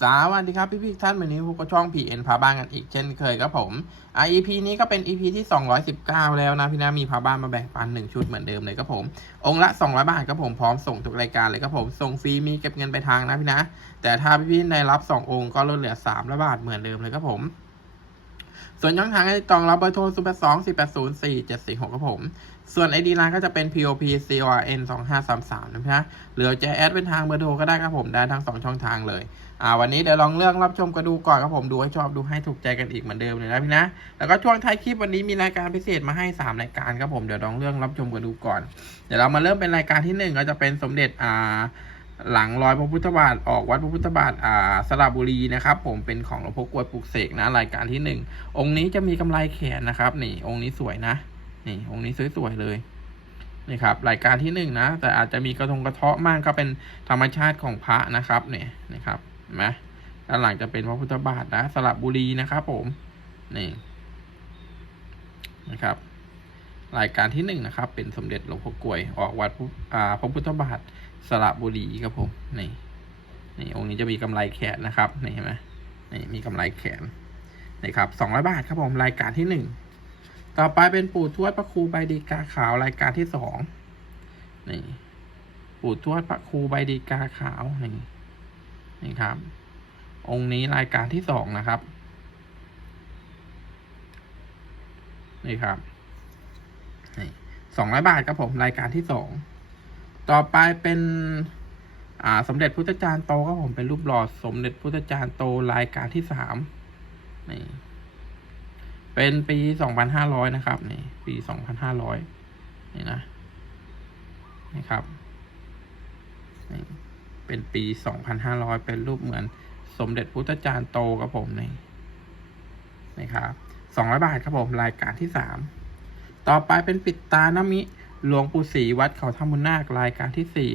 สวัสดีครับ พี่พี่ๆท่านวันนี้พวกก็ช่อง PN พาบ้านกันอีกเช่นเคยครับผมอ่า EP นี้ก็เป็น EP ที่ 219 แล้วนะพี่นะมีพาบ้านมาแบ่งปันหนึ่งชุดเหมือนเดิมเลยครับผม องค์ละ 200 บาทครับผมพร้อมส่งทุกรายการเลยครับผม ส่งฟรีมีเก็บเงินไปทางนะพี่นะ แต่ถ้าพี่พี่ๆได้รับ 2 องค์ก็ลดเหลือ300บาทเหมือนเดิมเลยครับผม ส่วนช่องทางให้ตองรับเบอร์โทร0 8 2 4 8 0 4 7 4 6ครับผมส่วน ID ไลน์ก็จะเป็น POP CORN 2533นะพี่นะหรือจะแอดเป็นทางเบอร์โทรก็ได้ครับผมได้ทั้งสองช่องทางเลย อ่าวันนี้เดี๋ยวลองเลือกรับชมกันดูก่อนครับผมดูให้ชอบดูให้ถูกใจกันอีกเหมือนเดิมเลยนะพี่นะ แล้วก็ช่วงท้ายคลิปวันนี้มีรายการพิเศษมาให้ 3 รายการครับผมเดี๋ยวลองเลือกรับชมกันดูก่อน เดี๋ยวเรามาเริ่มเป็นรายการที่หนึ่งก็จะเป็นสมเด็จอ่าหลังรอยพระพุทธบาทออกวัดพระพุทธบาทอ่าสระบุรีนะครับผมเป็นของหลวงพ่อกวยปลุกเสกนะรายการที่หนึ่งองค์นี้จะมีกำไรแขนนะครับนี่องค์นี้สวยนะนี่องค์นี้สวยๆเลยนี่ครับรายการที่หนึ่งนะแต่อาจจะมีกระทงกระเทาะมากก็เป็นธรรมชาติของพระนะครับเนี่ยนะครับ นไหมด้านหลังจะเป็นพระพุทธบาทนะสระบุรีนะครับผมนี่นะครับ รายการที่หนึ่งนะครับ เป็นสมเด็จหลวงพ่อกลวย ออกวัดพระพุทธบาทสระบุรีครับผมนี่นี่องค์นี้จะมีกำไรแขนนะครับนี่เห็นไหมนี่มีกำไรแขนนี่ครับสองร้อยบาทครับผมรายการที่หนึ่งต่อไปเป็นปู่ทวดพระครูใบดีกาขาวรายการที่สองนี่ปู่ทวดพระครูใบดีกาขาวนี่ ครับ องค์นี้รายการที่สองนะครับ นี่ครับนี่สองร้อยบาทครับผมรายการที่สองต่อไปเป็นอ่าสมเด็จพุทธจารย์โตครับผมเป็นรูปหล่อสมเด็จพุทธจารย์โตรายการที่สามนี่เป็นปีสองพันห้าร้อยนะครับนี่ปีสองพันห้าร้อยนี่นะนี่ครับนี่ เป็นปีสองพันห้าร้อยเป็นรูปเหมือนสมเด็จพุทธจารย์โตครับผมนี่นี่ครับสองร้อยบาทครับผมรายการที่สามต่อไปเป็นปิดตานามิหลวงปู่ศรีวัดเขาธรรมุนาครายการที่สี่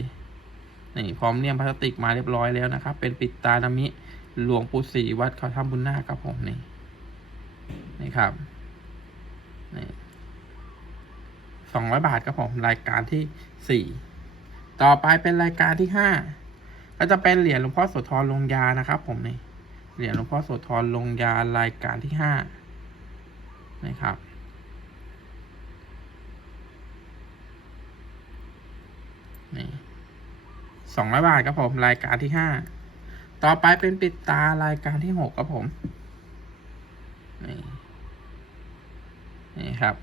นี่พร้อมเนี่ยมพลาสติกมาเรียบร้อยแล้วนะครับ เป็นปิดตานามิหลวงปู่ศรีวัดเขาธรรมุนาคครับผมนี่นี่ครับนี่สองร้อยบาทครับผมรายการที่สี่ต่อไปเป็นรายการที่ห้า ก็จะเป็นเหรียญหลวงพ่อโสธรลงยานะครับ ผมนี่เหรียญหลวงพ่อโสธรลงยารายการที่ห้านี่ครับ นี่สองร้อยบาทครับผม รายการที่ห้าต่อไปเป็นปิดตารายการที่หกครับผม นี่นี่ครับ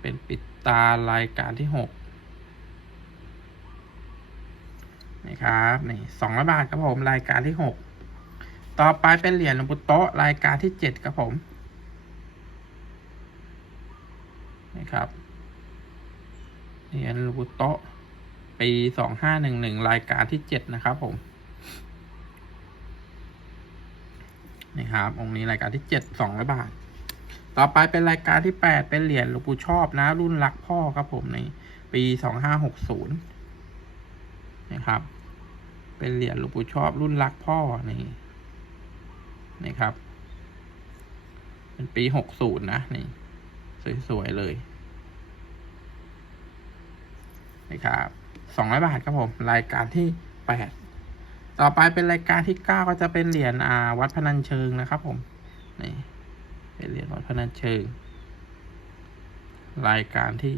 เป็นปิดตารายการที่หก นี่ครับนี่สองร้อยบาทครับผมรายการที่หกต่อไปเป็นเหรียญหลวงปู่โตะรายการที่เจ็ดครับผมนี่ครับเหรียญหลวงปู่โตะปีสองห้าหนึ่งหนึ่งรายการที่เจ็ดนะครับผมนี่ครับองค์นี้รายการที่เจ็ดสองร้อยบาท ต่อไปเป็นรายการที่แปดเป็นเหรียญหลวงปู่ชอบนะ รุ่นรักพ่อครับผมในปีสองห้าหกศูนย์ นะครับ เป็นเหรียญหลวงปู่ชอบรุ่นรักพ่อนี่นี่ครับ เป็นปีหกศูนย์นะนี่ สวยๆเลยนี่ครับสองร้อยบาทครับผม รายการที่แปดต่อไปเป็นรายการที่เก้าก็จะเป็นเหรียญอ่าวัดพนัญเชิงนะครับ ผมนี่เป็นเหรียญวัดพนัญเชิง รายการที่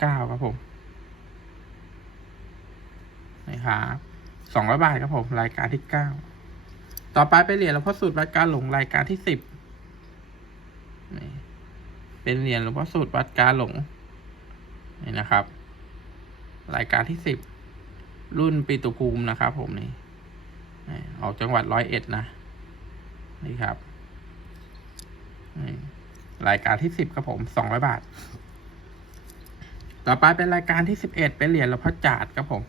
เก้าครับผม นี่ครับสองร้อยบาทครับผมรายการที่เก้าต่อไปเป็นเหรียญหลวงพ่อสูตรวัดการหลงรายการที่สิบเป็นเหรียญหลวงพ่อสูตรวัดการหลงนี่นะครับ รายการที่สิบรุ่นปิตุภูมินะครับ ผมนี่ออกจังหวัดร้อยเอ็ดนะนี่ครับรายการที่สิบครับผมสองร้อยบาท ต่อไปเป็นรายการที่สิบเอ็ดเป็นเหรียญหลวงพ่อจาดครับผม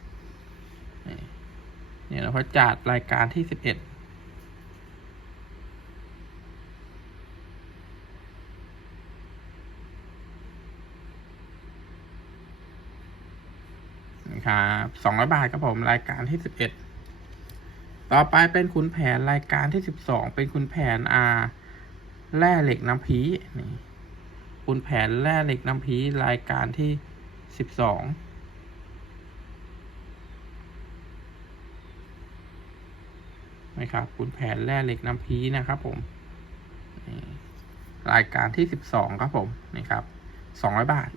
เนี่ยหลวงพ่อจาดรายการที่สิบเอ็ดนะครับสองร้อยบาทครับผมรายการที่สิบเอ็ดต่อไปเป็นขุนแผนรายการที่สิบสองเป็นขุนแผนอาแร่เหล็กน้ำพีนี่ขุนแผนแร่เหล็กน้ำพีรายการที่สิบสอง นะครับขุนแผนแร่เหล็กน้ำพีนะครับผมรายการที่สิบสองครับผมนี่ครับสองร้อยบาท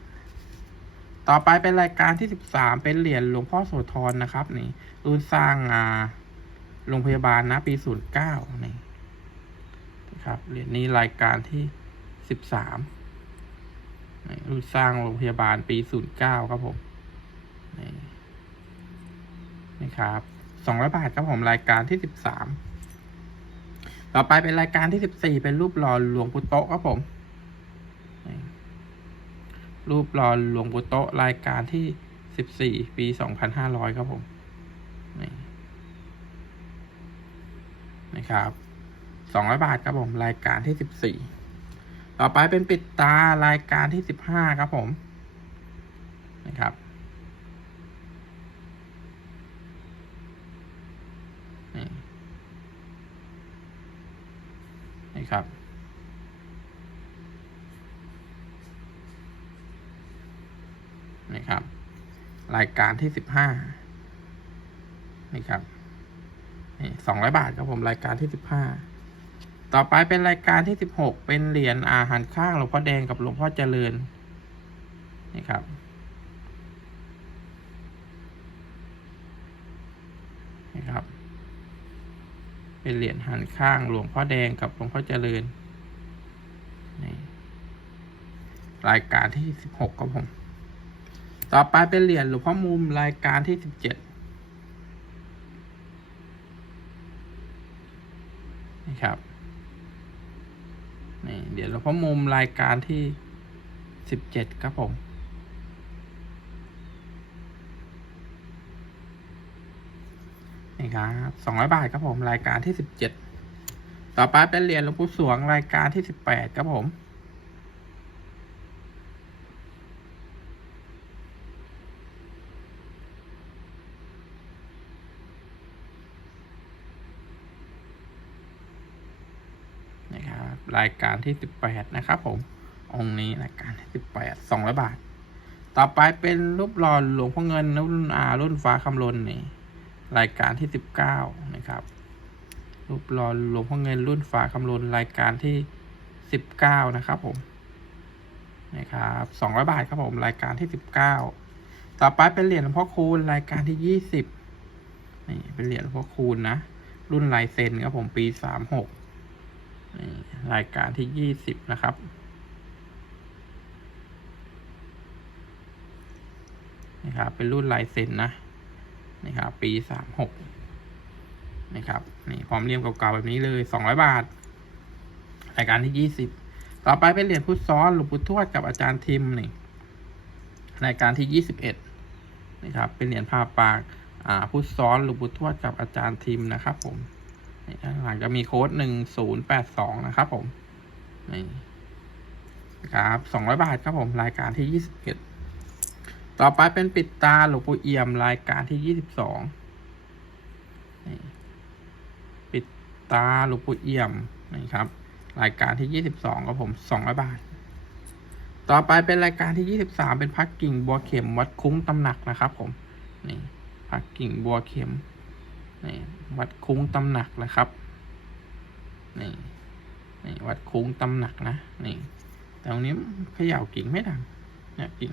ต่อไปเป็นรายการที่สิบสามเป็นเหรียญหลวงพ่อโสธรนะครับนี่รุ่นสร้างอ่าโรงพยาบาลนะปีศูนย์เก้านี่นะครับเหรียญนี้รายการที่สิบสามรุ่นสร้างโรงพยาบาลปีศูนย์เก้าครับผมนี่นะครับ สองร้อยบาทครับผมรายการที่สิบสามต่อไปเป็นรายการที่สิบสี่เป็นรูปหล่อหลวงปู่โตครับผม รูปหล่อหลวงปู่โตรายการที่สิบสี่ปีสองพันห้าร้อยครับผมนี่นะครับสองร้อยบาทครับผม รายการที่สิบสี่ต่อไปเป็นปิดตารายการที่สิบห้าครับผมนะครับ ครับ นี่ครับ รายการที่สิบห้านี่ครับ นี่สองร้อยบาทครับผมรายการที่สิบห้าต่อไปเป็นรายการที่สิบหกเป็นเหรียญอาหารข้างหลวงพ่อแดงกับหลวงพ่อเจริญ นี่ครับนี่ครับ เป็นเหรียญหันข้างหลวงพ่อแดงกับหลวงพ่อเจริญรายการที่สิบหกครับผม ต่อไปเป็นเหรียญหลวงพ่อมุมรายการที่สิบเจ็ดนี่ครับนี่เดี๋ยวหลวงพ่อมุมรายการที่สิบเจ็ดครับผม นี่ครับสองร้อยบาทครับผมรายการที่สิบเจ็ดต่อไปเป็นเหรียญหลวงปู่สวงรายการที่สิบแปดครับผมนะครับรายการที่สิบแปดนะครับผม องค์นี้รายการที่สิบแปดสองร้อยบาท ต่อไปเป็นรูปหล่อหลวงพ่อเงินรุ่นอารุ่นฟ้าคำลนนี่ รายการที่สิบเก้านะครับ รูปหล่อหลวงพ่อเงินรุ่นฟ้าคำลนรายการที่สิบเก้านะครับผมนะครับสองร้อยบาทครับผมรายการที่สิบเก้าต่อไปเป็นเหรียญหลวงพ่อคูณรายการที่ยี่สิบนี่เป็นเหรียญหลวงพ่อคูณนะรุ่นลายเซ็นครับผมปีสามหกนี่รายการที่ยี่สิบนะครับนี่ครับเป็นรุ่นลายเซ็นนะ นี่ครับ ปีสามหกนี่ครับนี่พร้อมเรียมเก่าๆแบบนี้เลยสองร้อยบาทรายการที่ยี่สิบต่อไปเป็นเหรียญพุทซ้อนหลวงปู่ทวดกับอาจารย์ทิมนี่รายการที่ยี่สิบเอ็ดนี่ครับเป็นเหรียญผ้าปากอ่าพุทซ้อนหลวงปู่ทวดกับอาจารย์ทิมนะครับผมหลังจะมีโค้ดหนึ่งศูนย์แปดสองนะครับผมนี่ครับสองร้อยบาทครับผมรายการที่ยี่สิบเอ็ด ต่อไปเป็นปิดตาหลวงปู่เอี่ยมรายการที่ยี่สิบสองปิดตาหลวงปู่เอี่ยมนี่ครับ รายการที่ยี่สิบสองกับผมสองร้อยบาท ต่อไปเป็นรายการที่ยี่สิบสามเป็นพักกิ่งบัวเข็มวัดคุ้งตำหนักนะครับ ผมนี่พักกิ่งบัวเข็มนี่วัดคุ้งตำหนักนะครับนี่นี่วัดคุ้งตำหนักนะนี่แต่ตรงนี้เขย่ากิ่งไม่ดังเนี่ยกิ่ง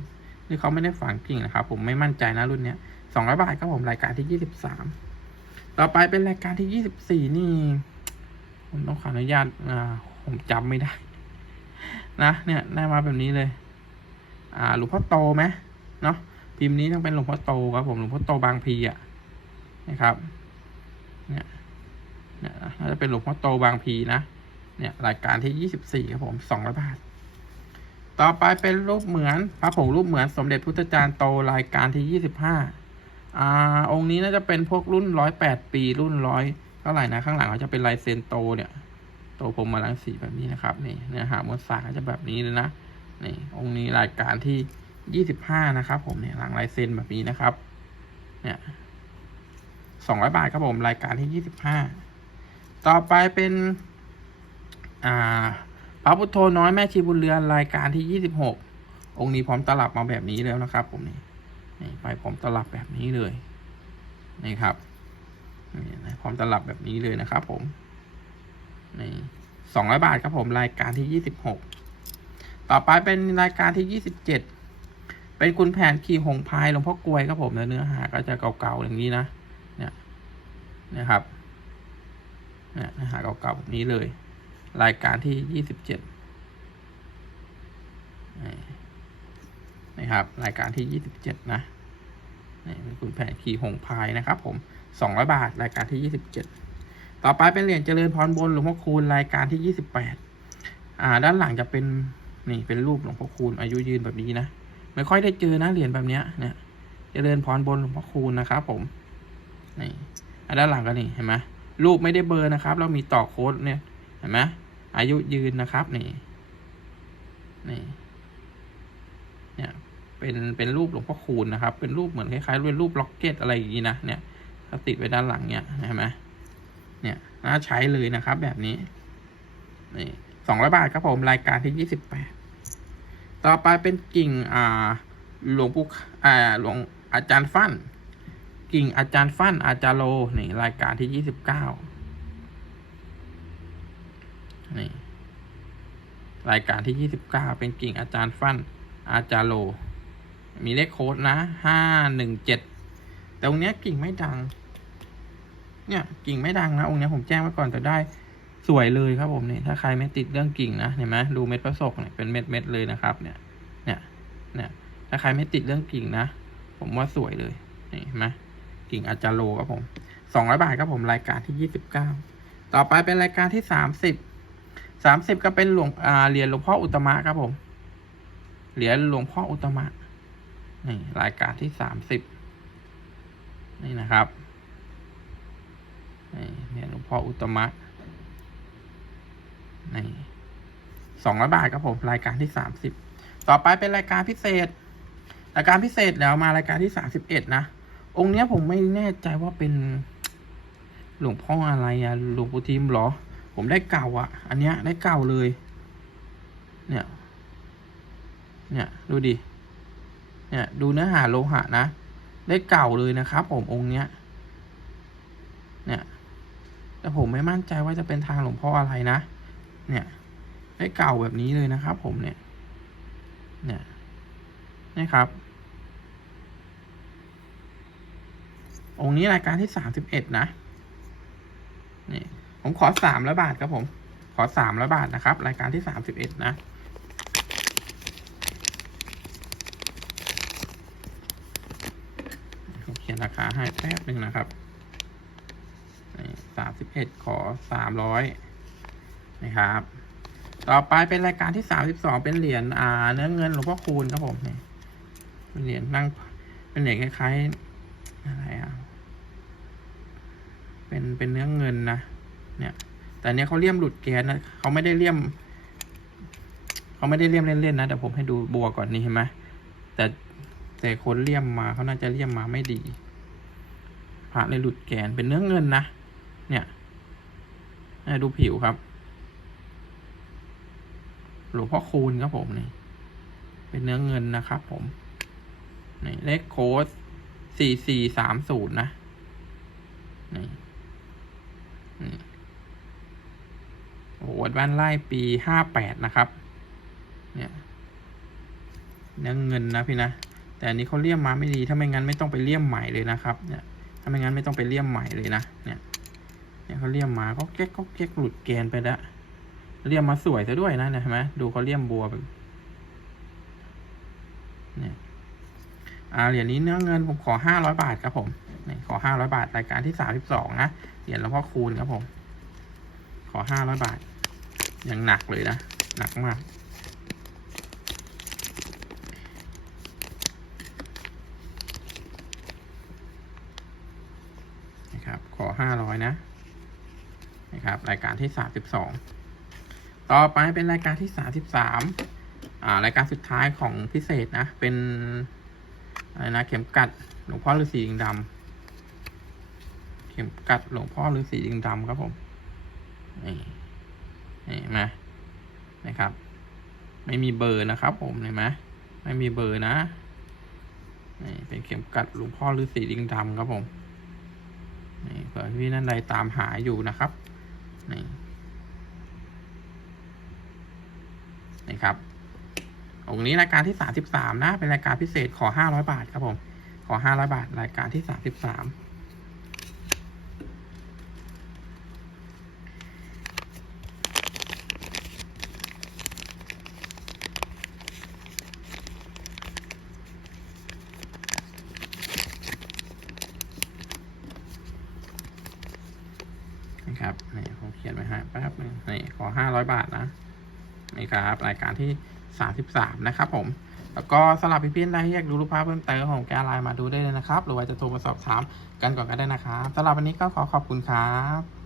นี่เขาไม่ได้ฝังกิ่งนะครับผมไม่มั่นใจนะรุ่นเนี้ยสองร้อยบาทครับผมรายการที่ยี่สิบสามต่อไปเป็นรายการที่ยี่สิบสี่นี่ ผมต้องขออนุญาตอ่าผมจำไม่ได้ นะเนี่ยได้มาแบบนี้เลย อ่าหลวงพ่อโตไหมเนาะพิมพ์นี้ต้องเป็นหลวงพ่อโตครับผมหลวงพ่อโตบางพีอะนะครับเนี่ยเนี่ยน่าจะเป็นหลวงพ่อโตบางพีนะเนี่ยรายการที่ยี่สิบสี่ครับผมสองร้อยบาท ต่อไปเป็นรูปเหมือนพระผงรูปเหมือนสมเด็จพุทธจารย์โตรายการที่ยี่สิบห้าอ่าองค์นี้น่าจะเป็นพวกรุ่นร้อยแปดปีรุ่นร้อยเท่าไหร่นะข้างหลังเขาจะเป็นลายเซนโตเนี่ย โตผมมาลังสีแบบนี้นะครับนี่เนื้อหามวลสารก็จะแบบนี้เลยนะนี่องค์นี้รายการที่ยี่สิบห้านะครับ ผมเนี่ยหลังลายเซนแบบนี้นะครับ เนี่ยสองร้อยบาทครับผมรายการที่ยี่สิบห้าต่อไปเป็น อ่า พระพุทโธน้อยแม่ชีบุญเรือนรายการที่ยี่สิบหกองค์นี้พร้อมตลับมาแบบนี้แล้วนะครับ ผมนี่นี่ไปพร้อมตลับแบบนี้เลยนี่ครับนี่พร้อมตลับแบบนี้เลยนะครับ ผมนี่สองร้อยบาทครับผมรายการที่ยี่สิบหกต่อไปเป็นรายการที่ยี่สิบเจ็ดเป็นคุณแผนขี่หงพายหลวงพ่อกลวยครับผมเนื้อหาก็จะเก่าๆอย่างนี้นะเนี่ยนะครับเนี่ยเนื้อหาเก่าๆแบบนี้เลย รายการที่ยี่สิบเจ็ดนะครับ รายการที่ยี่สิบเจ็ดนะนี่เป็นคุณแผนขี่หงพายนะครับ ผมสองร้อยบาท รายการที่ยี่สิบเจ็ดต่อไปเป็นเหรียญเจริญพรบนหลวงพ่อคูณรายการที่ยี่สิบแปดอ่า ด้านหลังจะเป็นนี่เป็นรูปหลวงพ่อคูณอายุยืนแบบนี้นะไม่ค่อยได้เจอนะเหรียญแบบเนี้ยเนี่ยเจริญพรบนหลวงพ่อคูณนะครับ ผมนี่อันด้านหลังก็นี่เห็นไหมรูปไม่ได้เบอร์นะครับแล้วมีต่อโค้ดเนี่ยเห็นไหม อายุยืนนะครับนี่นี่เนี่ยเป็นเป็นรูปหลวงพ่อคูณนะครับ เป็นรูปเหมือนคล้ายๆเป็นรูปล็อกเก็ตอะไรอย่างนี้นะเนี่ยเขาติดไว้ด้านหลังเนี่ยเห็นไหมเนี่ยน่าใช้เลยนะครับ แบบนี้นี่สองร้อยบาทครับผมรายการที่ยี่สิบแปดต่อไปเป็นกิ่งอ่าหลวงปู่อ่าหลวงอาจารย์ฟั่น กิ่งอาจารย์ฟั่นอาจารย์โลนี่รายการที่ยี่สิบเก้า นี่รายการที่ยี่สิบเก้าเป็นกิ่งอาจารย์ฟันอาจารโล มีเลขโค้ดนะห้าหนึ่งเจ็ดแต่องค์เนี้ยกิ่งไม่ดัง เนี่ยกิ่งไม่ดังนะองค์เนี้ยผมแจ้งไว้ก่อนแต่ได้สวยเลยครับผมนี่ถ้าใครไม่ติดเรื่องกิ่งนะเห็นไหมดูเม็ดประสกเนี่ยเป็นเม็ดเม็ดเลยนะครับ เนี่ย เนี่ย เนี่ย ถ้าใครไม่ติดเรื่องกิ่งนะผมว่าสวยเลยนี่เห็นไหมกิ่งอาจารโลครับผมสองร้อยบาทครับผมรายการที่ยี่สิบเก้าต่อไปเป็นรายการที่สามสิบ สามสิบก็เป็นหลวงอ่าเหรียญหลวงพ่ออุตมะครับผม เหรียญหลวงพ่ออุตมะ นี่รายการที่สามสิบนี่นะครับนี่เหรียญหลวงพ่ออุตมะ นี่สองร้อยบาทครับผม รายการที่สามสิบ ต่อไปเป็นรายการพิเศษ รายการพิเศษแล้วมารายการที่สามสิบเอ็ดนะ องค์เนี้ยผมไม่แน่ใจว่าเป็นหลวงพ่ออะไรอะหลวงปู่ทิมหรอ ผมได้เก่าอะอันเนี้ยได้เก่าเลย เนี่ย เนี่ยดูดิ เนี่ยดูเนื้อหาโลหะนะ ได้เก่าเลยนะครับผมองค์เนี้ย เนี่ย แต่ผมไม่มั่นใจว่าจะเป็นทางหลวงพ่ออะไรนะ เนี่ย ได้เก่าแบบนี้เลยนะครับผมเนี่ย เนี่ย นี่ครับ องค์นี้รายการที่สามสิบเอ็ดนะ นี่ ผมขอสามร้อยบาทครับผม ขอสามร้อยบาทนะครับ รายการที่สามสิบเอ็ดนะ ผมเขียนราคาให้แป๊บหนึ่งนะครับสามสิบเอ็ดขอสามร้อยนะครับ ต่อไปเป็นรายการที่สามสิบสองเป็นเหรียญอ่า เนื้อเงินหลวงพ่อคูณครับผมนี่เป็นเหรียญนั่ง เป็นเหรียญคล้ายๆอะไรอะ เป็นเป็นเนื้อเงินนะ เนี่ยแต่เนี้ยเขาเลี่ยมหลุดแกนนะเขาไม่ได้เลี่ยมเขาไม่ได้เลี่ยมเล่นๆนะแต่ผมให้ดูบัวก่อนนี่เห็นไหมแต่แต่คนเลี่ยมมาเขาน่าจะเลี่ยมมาไม่ดีพระเลยหลุดแกนเป็นเนื้อเงินนะ เนี่ยให้ดูผิวครับ หลวงพ่อคูณครับผมนี่ เป็นเนื้อเงินนะครับผม นี่เลขโค้ดสี่สี่สามศูนย์นะ นี่นี่ โอ้โหวัดบ้านไร่ปีห้าแปดนะครับ เนี่ยเนื้อเงินนะพี่นะ แต่อันนี้เขาเลี่ยมมาไม่ดี ถ้าไม่งั้นไม่ต้องไปเลี่ยมใหม่เลยนะครับ เนี่ย ถ้าไม่งั้นไม่ต้องไปเลี่ยมใหม่เลยนะ เนี่ย เนี่ยเขาเลี่ยมมาก็เก๊กก็เก๊กหลุดเกณฑ์ไปแล้ว เลี่ยมมาสวยซะด้วยนะเนี่ยเห็นไหมดูเขาเลี่ยมบัวเนี่ยอ่าเหรียญนี้เนื้อเงินผมขอห้าร้อยบาทครับผมนี่ขอห้าร้อยบาทรายการที่สามสิบสองนะ เหรียญหลวงพ่อคูณครับผม ขอห้าร้อยบาท ยังหนักเลยนะ หนักมาก นะครับ ขอห้าร้อยนะ นะครับ รายการที่สามสิบสอง ต่อไปเป็นรายการที่สามสิบสามอ่า รายการสุดท้ายของพิเศษนะ เป็นอะไรนะ เข็มกัดหลวงพ่อฤาษีลิงดำเข็มกัดหลวงพ่อฤาษีลิงดำครับผมนี่ นี่เห็นะครับ ไม่มีเบอร์นะครับ ผมเห็นไหมไม่มีเบอร์นะนี่เป็นเข็มกัดหลวงพ่อฤาษีลิงดำครับผมนี่เผื่อพี่นั่นใดตามหาอยู่นะครับนี่นี่ครับองค์นี้รายการที่สามสิบสามนะ เป็นรายการพิเศษขอห้าร้อยบาทครับผม ขอห้าร้อยบาท รายการที่สามสิบสาม นี่ครับ นี่ผมเขียนไว้ให้แป๊บนึงนี่ขอห้าร้อยบาทนะ ครับ รายการที่สามสิบสามนะครับผม แล้วก็สำหรับพี่พี่ใดที่อยากดูรูปภาพเพิ่มเติมของแกไลน์มาดูได้เลยนะครับ หรือว่าจะโทรมาสอบถามกันก่อนก็ได้นะครับสำหรับวันนี้ก็ขอขอบคุณครับ